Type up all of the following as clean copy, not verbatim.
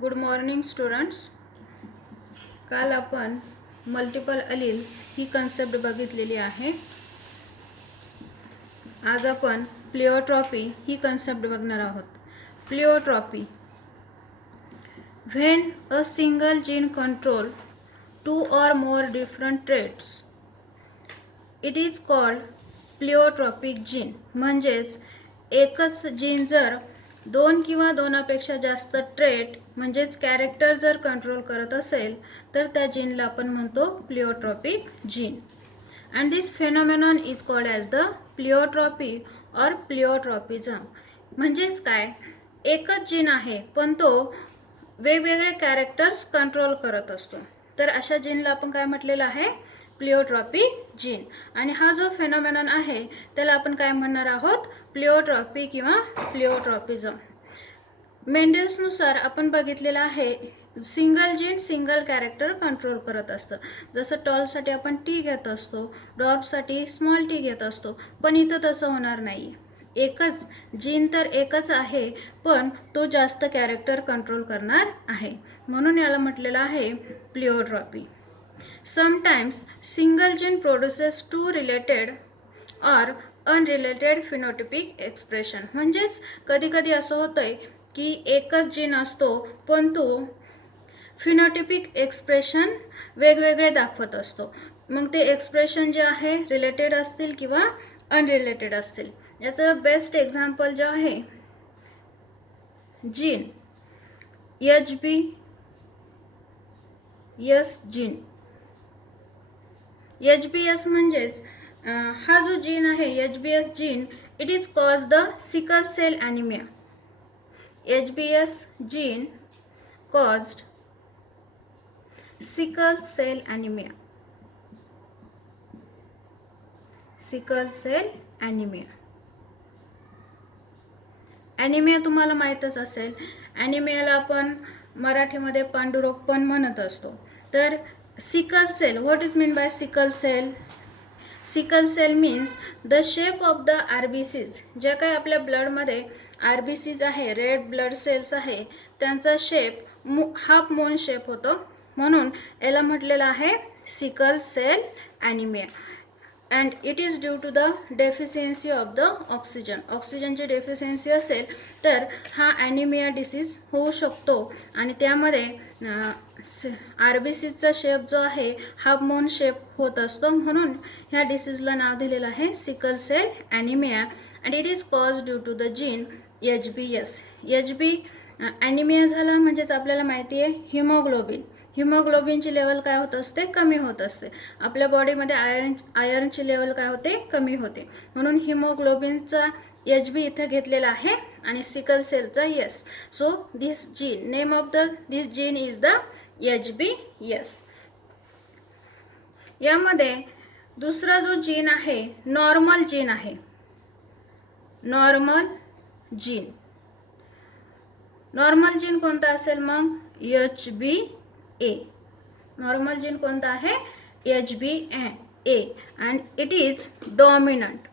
Good morning students. काल आपण multiple alleles ही concept बघितलेली आहे. आज आपण प्लिओट्रॉपी ही कन्सेप्ट बघणार आहोत. Pleiotropy, when a single gene control two or more different traits it is called pleiotropic gene. म्हणजेच एकच जीन जर दोन किंवा दोनापेक्षा जास्त ट्रेट म्हणजेच कॅरेक्टर जर कंट्रोल करत असेल तर त्या जीनला आपण म्हणतो pleiotropic gene. And this phenomenon is called as the pleiotropy or pleiotropism. म्हणजेच काय, एकच जीन आहे पण तो वेगवेगळे कॅरेक्टर्स कंट्रोल करत असतो, तर अशा जीनला आपण काय म्हटलेलं आहे, प्लिओट्रॉपिक जीन. आणि हा जो फेनॉमेनॉन आहे त्याला आपण काय म्हणणार आहोत, प्लिओट्रॉपी किंवा प्लिओट्रॉपिझम. मेंडेल्सनुसार आपण बघितलेलं आहे single gene single character control करत असतं. जसं टॉलसाठी आपण टी घेत असतो, डॉगसाठी स्मॉल टी घेत असतो, पण इथं तसं होणार नाही. एकच जीन तर एकच आहे पण तो जास्त कॅरेक्टर कंट्रोल करणार आहे, म्हणून याला म्हटलेलं आहे pleiotropy. Sometimes single gene produces two related or unrelated phenotypic expression. म्हणजेच कधी कधी असं होतंय की एकच जीन असतो पण तो फिनोटिपिक एक्सप्रेशन वेगवेगळे दाखवत असतो. मग ते एक्सप्रेशन जे आहे रिलेटेड असतील किंवा अनरिलेटेड असतील. याचं बेस्ट एक्झाम्पल जे आहे जीन HBS जीन. HBS म्हणजेच हा जो जीन आहे HBS gene, it is cause the sickle cell anaemia. HBS gene caused sickle cell anemia. Sickle cell anaemia. Anaemia तुम्हाला माहीतच असेल. ॲनिमियाला आपण मराठीमध्ये पांडुरोग पण म्हणत असतो. तर sickle cell, what is mean by sickle cell? Sickle cell means the shape of the RBCs. ज्या काही आपल्या ब्लडमध्ये RBCs आहे, रेड ब्लड सेल्स आहे, त्यांचा शेप हाफ मून शेप होतो, म्हणून याला म्हटलेलं आहे sickle cell anaemia. And it is due to the deficiency of the oxygen. ऑक्सिजनची डेफिशियन्सी असेल तर हा ॲनिमिया डिसीज होऊ शकतो. आणि त्यामध्ये RBCचा शेप जो आहे हाफ मून शेप होत असतो, म्हणून ह्या डिसीजला नाव दिलेलं आहे sickle cell anaemia. And it is cause due to the gene HBS. Anaemia झाला म्हणजेच आपल्याला माहिती आहे हिमोग्लोबिनची लेवल काय होत असते, कमी होत असते. आपल्या बॉडीमध्ये आयर्नची लेवल काय होते, कमी होते, म्हणून हिमोग्लोबिनचा HB इथं घेतलेला आहे आणि सिकल सेलचा S. So this gene, name of this gene is the HBS. यामध्ये दुसरा जो जीन आहे नॉर्मल जीन आहे. नॉर्मल जीन कोणता असेल मग, HbA. नॉर्मल जीन कोणता आहे, HbA. And it is dominant.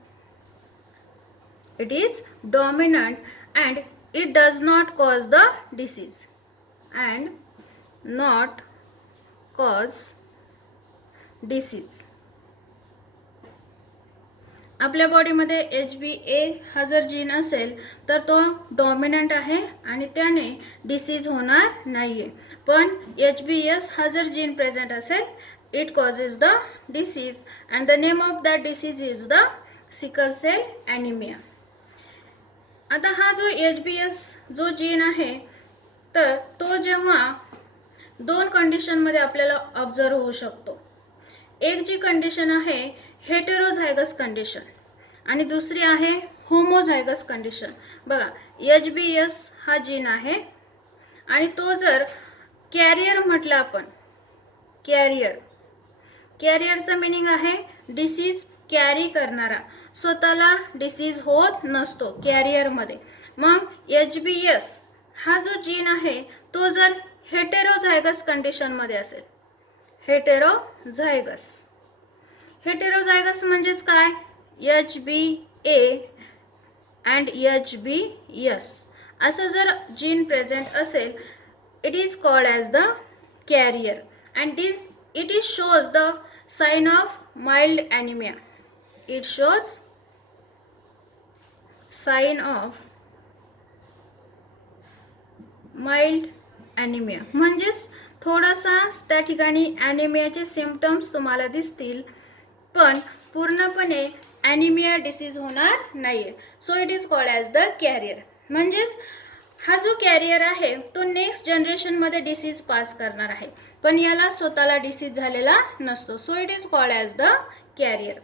And it does not cause the disease. आपल्या बॉडीमध्ये HbA हा जर जीन असेल तर तो डॉमिनंट आहे आणि त्याने डिसीज होणार नाही आहे. पण HbS हा जर जीन प्रेझेंट असेल, it causes the disease and the name of that disease is the sickle cell anaemia. आता हा जो HbS जो जीन आहे तर तो जेव्हा दोन कंडिशनमध्ये आपल्याला ऑब्झर्व होऊ शकतो. एक जी कंडिशन आहे हेटेरोझायगस कंडिशन आणि दुसरी आहे होमोझायगस कंडिशन. बघा, HbS हा जीन आहे आणि तो जर कॅरियर म्हटलं आपण, कॅरियरचं मिनिंग आहे डिसीज कॅरी करणारा, स्वतःला डिसीज होत नसतो कॅरियरमध्ये. मग HbS हा जो जीन आहे तो जर हेटेरोझायगस कंडिशनमध्ये असेल, हेटेरोझायगस म्हणजेच काय, HbA अँड HbS असं जर जीन प्रेझेंट असेल it is called as the carrier, and it is shows the sign of mild anemia. It shows sign of mild anaemia, म्हणजेच थोडासा त्या ठिकाणी ॲनिमियाचे सिम्पटम्स तुम्हाला दिसतील, पण पूर्णपणे ॲनिमिया डिसीज होणार नाही. So it is called as the carrier. म्हणजेच हा जो कॅरियर आहे तो नेक्स्ट जनरेशनमध्ये डिसीज पास करणार आहे, पण याला स्वतःला डिसीज झालेला नसतो. So it is called as the carrier.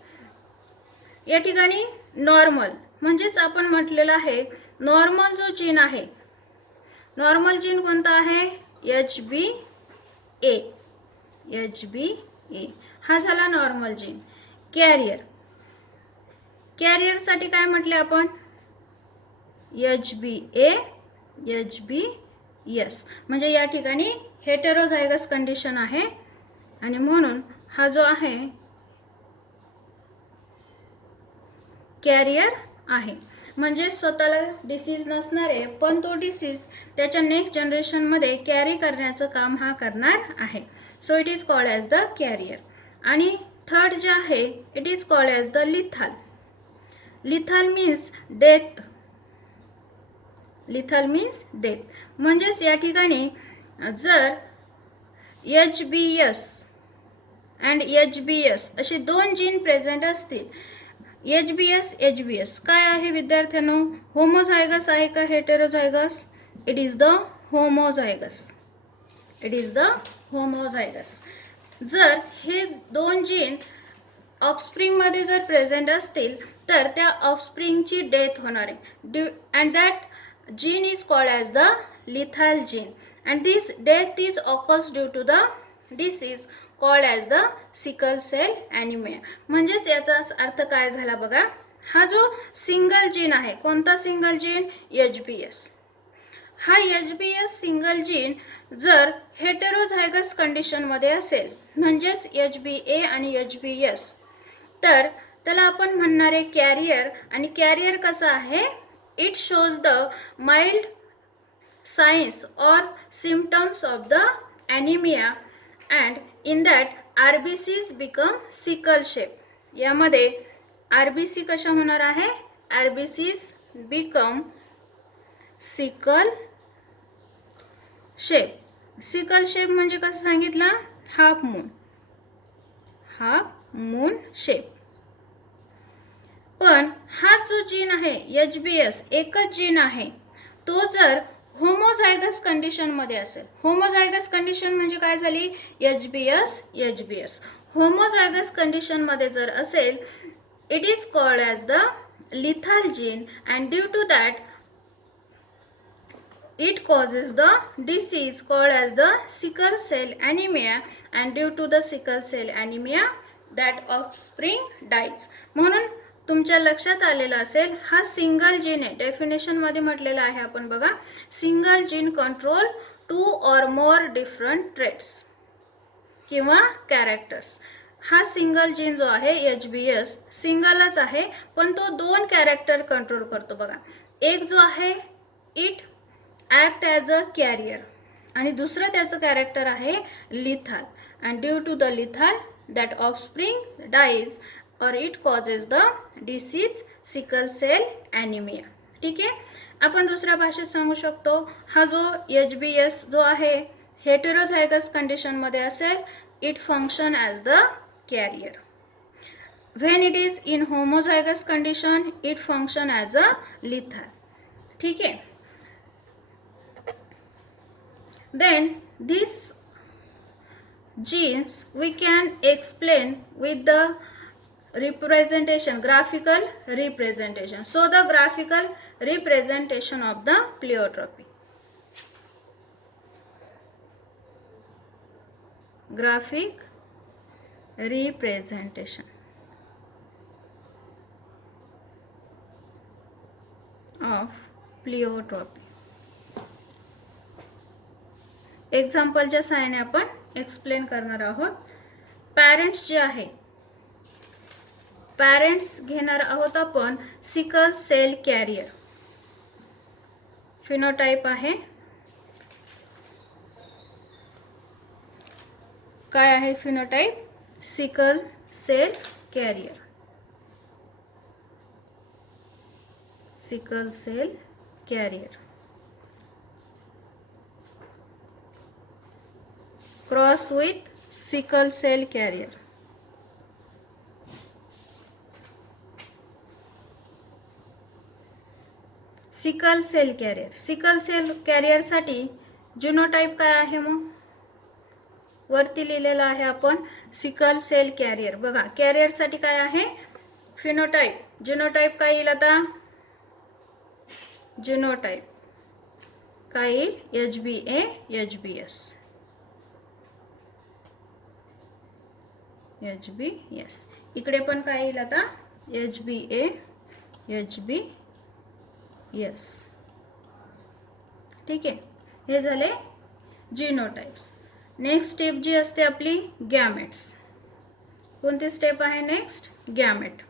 या ठिकाणी नॉर्मल म्हणजेच आपण म्हटलेलं आहे नॉर्मल जो जीन आहे, नॉर्मल जीन कोणता आहे? HbA. HbA हा झाला नॉर्मल जीन. कॅरियर, कॅरियरसाठी काय म्हटले आपण? HbA HbS. म्हणजे या ठिकाणी हेटेरोझायगस कंडिशन आहे आणि म्हणून हा जो आहे कॅरियर आहे. म्हणजे स्वतःला डिसीज नसणार आहे, पण तो डिसीज त्याच्या नेक्स्ट जनरेशनमध्ये कॅरी करण्याचं काम हा करणार आहे. So it is called as the carrier. आणि थर्ड जे आहे it is called as the lethal. Lethal means death. Lethal means death. म्हणजेच या ठिकाणी जर HbS अँड HbS असे दोन जीन प्रेझेंट असतील, HbS काय आहे विद्यार्थ्यांनो? होमोझायगस आहे का heterozygous? It is the homozygous. It is the homozygous. जर हे दोन जीन ऑफस्प्रिंगमध्ये जर प्रेझेंट असतील तर त्या ऑफस्प्रिंगची डेथ होणार आहे, and that gene is called as the lethal gene, and this death is occurs due to the disease called as the sickle cell anaemia. म्हणजेच याचाच अर्थ काय झाला बघा. हा जो सिंगल जीन आहे, कोणता सिंगल जीन? HbS. हा HbS सिंगल जीन जर हेटेरोझायगस कंडिशनमध्ये असेल, म्हणजेच HbA आणि HbS, तर त्याला आपण म्हणणार आहे कॅरियर. आणि कॅरियर कसा आहे? It shows the mild signs or symptoms of the anaemia, and in that RBCs become sickle shape. यामध्ये RBC कशा होणार आहे? RBCs become sickle shape. Sickle shape म्हणजे कसं सांगितलं? Half moon shape. पण हा जो जीन आहे HbS एकच जीन आहे, तो जर होमोझायगस कंडिशनमध्ये असेल, होमोझायगस कंडिशन म्हणजे काय झाली? HbS. होमोझायगस कंडिशनमध्ये जर असेल, it is called as the lethal gene, and due to that it causes the disease called as the sickle cell anemia, and due to the sickle cell anemia that offspring dies. म्हणून तुमच्या लक्षात आलेलं असेल हा single gene आहे. Definition मध्ये म्हटलेलं आहे आपण बघा, single gene control 2 or more different traits किंवा कॅरेक्टर्स. हा सिंगल जीन जो आहे HbS सिंगलच आहे, पण तो दोन कॅरेक्टर कंट्रोल करतो बघा. एक जो आहे it act as a carrier, आणि दुसरं त्याचं कॅरेक्टर आहे lethal, and due to the lethal that offspring dies or it causes the disease sickle cell anaemia. ठीक आहे. आपण दुसऱ्या भाषेत सांगू शकतो, हा जो HbS जो आहे हेटेरोझायगस कंडिशनमध्ये असेल, it function as the carrier. When it is in homozygous condition it function as a lethal. ठीक आहे. Then these genes we can explain with the representation, graphical representation. So the graphical representation of the pleiotropy. Graphic representation of pleiotropy. एक्झाम्पलच्या सहाय्याने आपण explain करणार आहोत. Parents जे आहे, parents घेणार आहोत आपण सिकल सेल कॅरियर. फिनोटाइप आहे काय आहे phenotype? Sickle cell carrier. Sickle cell carrier. Cross with sickle cell carrier. Sickle cell carrier. Sickle cell कॅरियरसाठी जिनोटाइप काय आहे? मग वरती लिहिलेलं आहे आपण सिकल सेल कॅरियर. बघा कॅरियरसाठी काय आहे? फिनोटाइप. जिनोटाइप काय येईल आता? जिनोटाइप काय येईल? HbA HbS. HbS. इकडे पण काय येईल आता? HbA HbS. ठीक आहे, हे झाले जिनोटाइप्स. नेक्स्ट स्टेप जी असते आपली गॅमेट्स. कोणती स्टेप आहे next? Gamete.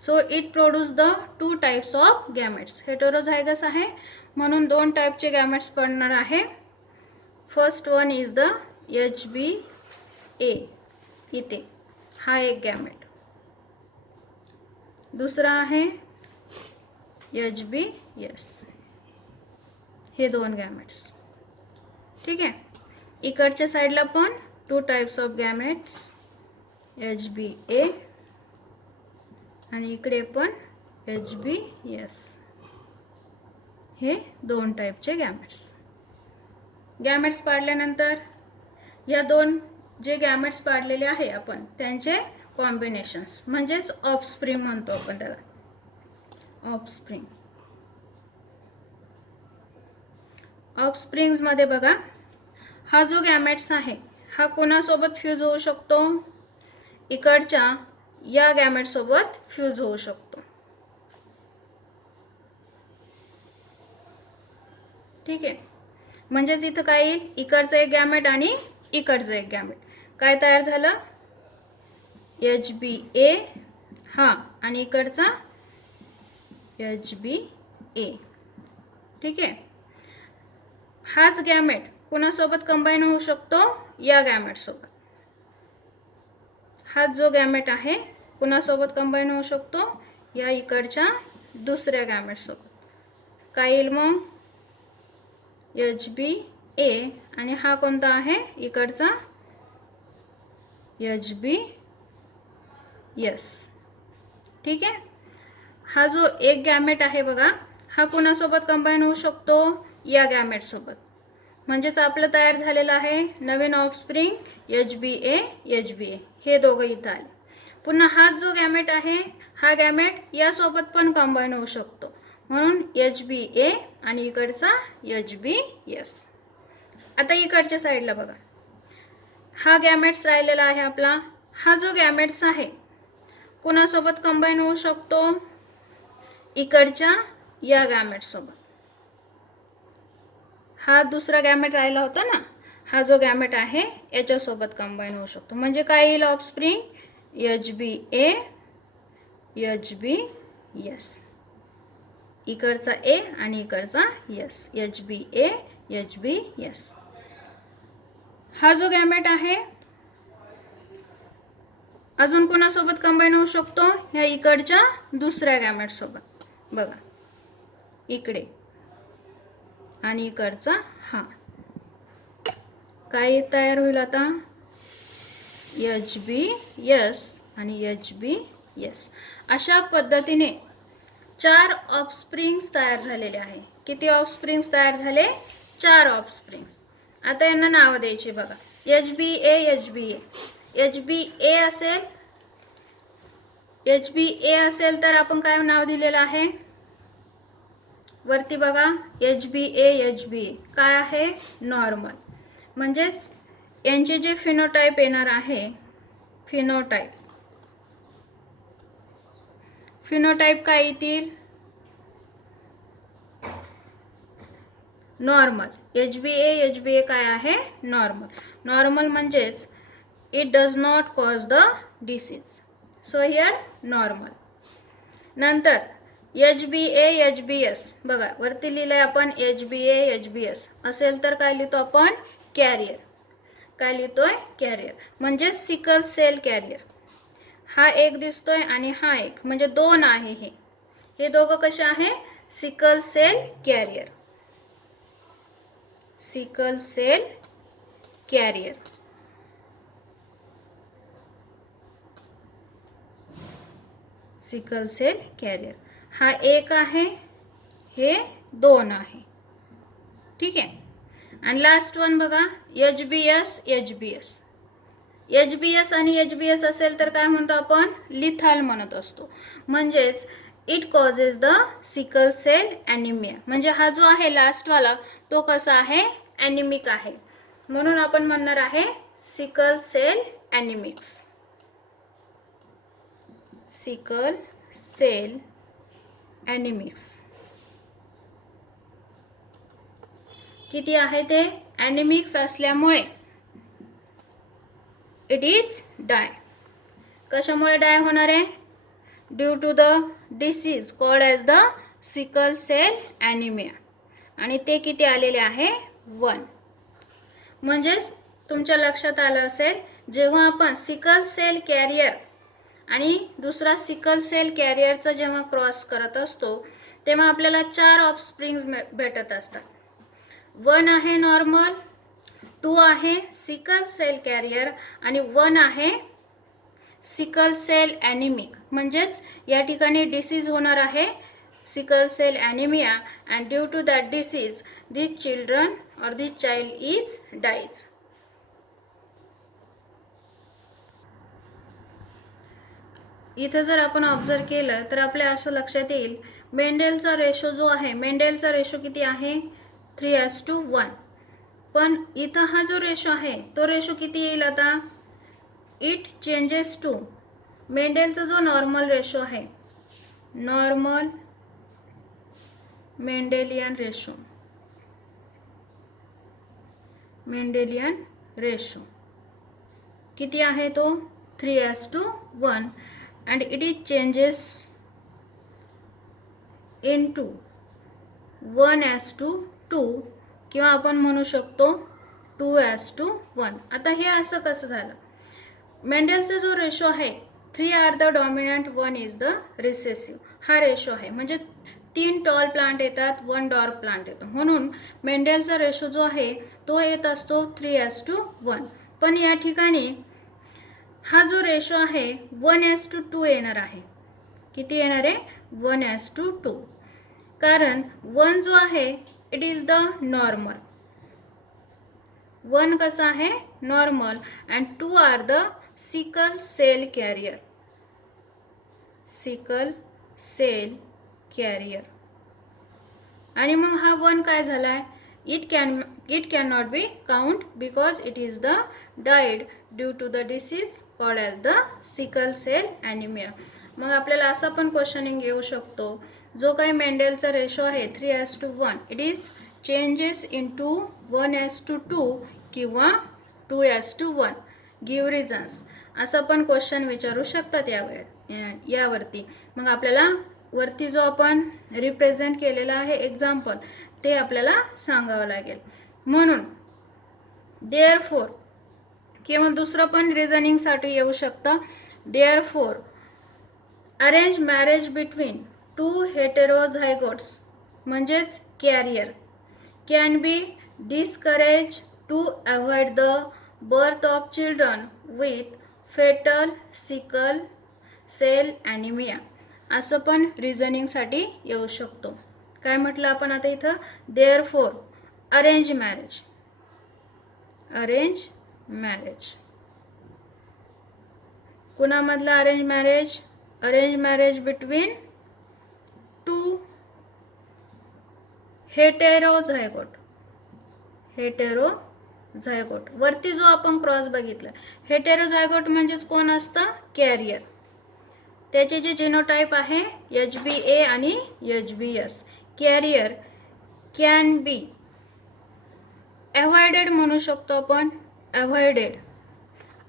So it produce the two types of gametes. Heterozygous आहे म्हणून दोन टाइपचे गॅमेट्स पडणार आहे. First one is the HbA. इथे हा एक गॅमेट. दुसरा आहे HbS. हे दोन गॅमेट्स. ठीक आहे, इकडच्या साईडला पण two types of gametes HbA आणि इकडे पण HbS. हे दोन टाइपचे गॅमेट्स. गॅमेट्स पाडल्यानंतर या दोन जे गॅमेट्स पाडलेले आहे आपण त्यांचे कॉम्बिनेशन्स म्हणजेच ऑफस्प्रिंग म्हणतो आपण त्याला. ऑफस्प्रिंग. ऑफस्प्रिंग्स मध्ये बघा हा जो गॅमेट्स आहे हा कोणासोबत फ्यूज होऊ शकतो? इकडच्या या गॅमेट सोबत फ्यूज होऊ शकतो. ठीक आहे, म्हणजेच इथं काय येईल? इकडचं एक गॅमेट आणि इकडचं एक गॅमेट. काय तयार झालं? HbA हा आणि इकडचा HbA. ठीक आहे, हाच गॅमेट कोणासोबत कंबाईन होऊ शकतो? या गॅमेट सोबत. हाच जो गॅमेट आहे कोणासोबत कंबाईन होऊ शकतो? या इकडच्या दुसऱ्या गॅमेट सोबत. काय येईल मग? HbA आणि हा कोणता आहे? इकडचा HbS. ठीक आहे, हा जो एक गॅमेट आहे बघा हा कोणासोबत कंबाईन होऊ शकतो? या गॅमेट सोबत. म्हणजेच आपलं तयार झालेलं आहे नवीन ऑफस्प्रिंग HbA HbA. हे दोघं इथं आले. पुन्हा हा जो गॅमेट आहे हा गॅमेट यासोबत पण कंबाईन होऊ शकतो म्हणून HbA आणि इकडचा HbS. आता इकडच्या साईडला बघा हा गॅमेट्स राहिलेला आहे आपला. हा जो गॅमेट्स आहे कोणासोबत कंबाईन होऊ शकतो? इकडच्या या गॅमेट सोबत. हा दुसरा गॅमेट राहिला होता ना, हा जो गॅमेट आहे याच्यासोबत कंबाईन होऊ शकतो. म्हणजे काय येईल ऑफस्प्रिंग? HbA HbS. इकडचा A आणि इकडचा S. HbA HbS. हा जो गॅमेट आहे अजून कोणासोबत कंबाईन होऊ शकतो? या इकडच्या दुसऱ्या गॅमेट सोबत. बघा इकडे आणि इकडचा हा. काय तयार होईल आता? HbS आणि HbS. अशा पद्धतीने 4 ऑफस्प्रिंग्स तयार झालेले आहे. किती ऑफस्प्रिंग्स तयार झाले? 4 ऑफस्प्रिंग्स. आता यांना नाव द्यायची बघा. HbA HbA. HbA असेल तर आपण काय नाव दिलेलं आहे? वरती बघा HbA HbA काय आहे? नॉर्मल. म्हणजेच यांचे जे फिनोटाइप येणार आहे फिनोटाइप काय येतील? नॉर्मल. HbA HbA काय आहे? नॉर्मल. नॉर्मल म्हणजेच it does not cause the disease. So here normal. नंतर HbA HbS, बघा वरती लिहिलंय आपण HbA HbS, असेल तर काय लिहितो आपण कॅरियर. काय लिहितोय कॅरियर, म्हणजे सिकल सेल कॅरियर. हा एक दिसतोय आणि हा एक, म्हणजे दोन आहे. हे दोघं कसे आहे, sickle cell carrier. Sickle cell carrier. Sickle cell carrier हा एक आहे, हे दोन आहे. ठीक आहे. आणि लास्ट वन बघा HbS HbS. HbS आणि HbS असेल तर काय म्हणतो आपण, लिथाल म्हणत असतो. म्हणजेच it causes the sickle cell anaemia. म्हणजे हा जो आहे लास्टवाला तो कसा आहे, ॲनिमिक आहे. म्हणून आपण म्हणणार आहे sickle cell anaemics. Sickle cell anaemics. किती आहे ते, ॲनिमिक्स असल्यामुळे इट इज डाय. कशामुळे डाय होणार आहे, due to the disease called as the sickle cell anaemia. आणि ते किती आलेले आहे, 1. म्हणजेच तुमच्या लक्षात आलं असेल, जेव्हा आपण सिकल सेल कॅरियर आणि दुसरा सिकल सेल कॅरियरचा जेव्हा क्रॉस करत असतो तेव्हा आपल्याला 4 ऑफस्प्रिंग्स भेटत असतात. 1 आहे नॉर्मल, 2 आहे सिकल सेल कॅरियर आणि 1 आहे सिकल सेल ॲनिमिक. म्हणजेच या ठिकाणी डिसीज होणार आहे sickle cell anaemia, and due to that disease this children or this child is dies. इथं जर आपण ऑब्झर्व केलं तर आपल्या असं लक्षात येईल, मेंडेलचा रेशो जो आहे, मेंडेलचा रेशो किती आहे, 3:1. पण इथं हा जो रेशो आहे तो रेशो किती येईल आता, इट चेंजेस टू मेंडेलचा जो नॉर्मल रेशो आहे, normal Mendelian ratio. Mendelian ratio किती आहे तो, 3:1, and it is changes into 1:2 किंवा आपण म्हणू शकतो 2:1. आता हे असं कसं झालं, मेंडेलचा जो रेशो आहे 3 are the dominant, 1 is the recessive. हा रेशो आहे, म्हणजे 3 टॉल प्लांट येतात, 1 डॉर्फ प्लांट येतो. म्हणून मेंडेलचा रेशो जो आहे तो येत असतो 3:1. पण या ठिकाणी हा जो रेशो आहे 1:2 येणार आहे. किती येणार आहे, 1:2. कारण 1 जो आहे इट इज द नॉर्मल. 1 कसा आहे, normal, and 2 are the sickle cell carrier. Sickle cell carrier. आणि मग हा 1 काय झालाय, it cannot be count because it is the died due to the disease called as the sickle cell anemia. मग आपल्याला असा पण क्वेश्चनिंग येऊ शकतो, जो काही मेंडेलचा रेशो आहे 3:1 इट इज चेंजेस इनटू 1:2 किंवा 2:1. गिव्ह रिझन्स, असं पण क्वेश्चन विचारू शकतात यावरती. मग आपल्याला वरती जो आपण रिप्रेझेंट केलेला आहे एक्झाम्पल ते आपल्याला सांगावं लागेल. म्हणून देअरफोर किंवा दुसरं पण रिझनिंगसाठी येऊ शकतं, therefore arrange marriage between 2 heterozygotes म्हणजेच carrier can be discourage to avoid the birth of children with fetal sickle cell anaemia. असं पण रिझनिंगसाठी येऊ शकतो. काय म्हटलं आपण आता इथं, therefore arrange marriage. Arrange marriage कुणामधला arrange marriage, arrange marriage between 2 heterozygote. Heterozygote वरती जो आपण क्रॉस बघितला, हेटेरोझायगोट म्हणजेच कोण असतं, कॅरियर. त्याचे जे जिनोटाइप आहे HbA आणि HbS. Carrier can be avoided म्हणू शकतो आपण, अवॉइडेड.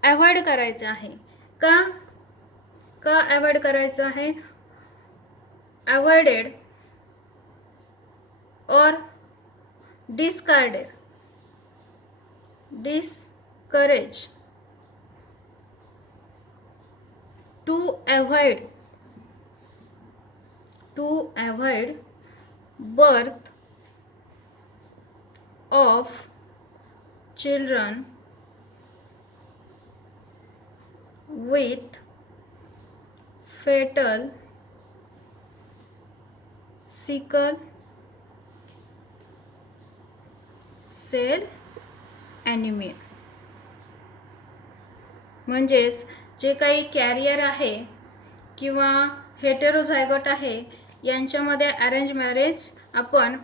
अवॉइड करायचं आहे का, का अवॉइड करायचं आहे, avoided or discarded. Discourage. To avoid birth of children with fatal sickle cell anaemia. म्हणजेच जे काही कॅरियर आहे किंवा हेटेरोझायगोट आहे यांच्यामध्ये अरेंज मॅरेज आपण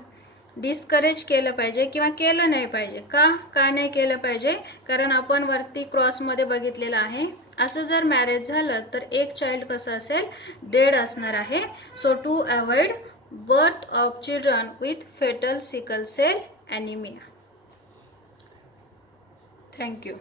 डिस्करेज केलं पाहिजे किंवा केलं नाही पाहिजे. का नाही केलं पाहिजे? कारण आपण वरती क्रॉसमध्ये बघितलेलं आहे, असं जर मॅरेज झालं तर एक चाइल्ड कसं असेल, डेड असणार आहे. So to avoid birth of children with fetal sickle cell anaemia. Thank you.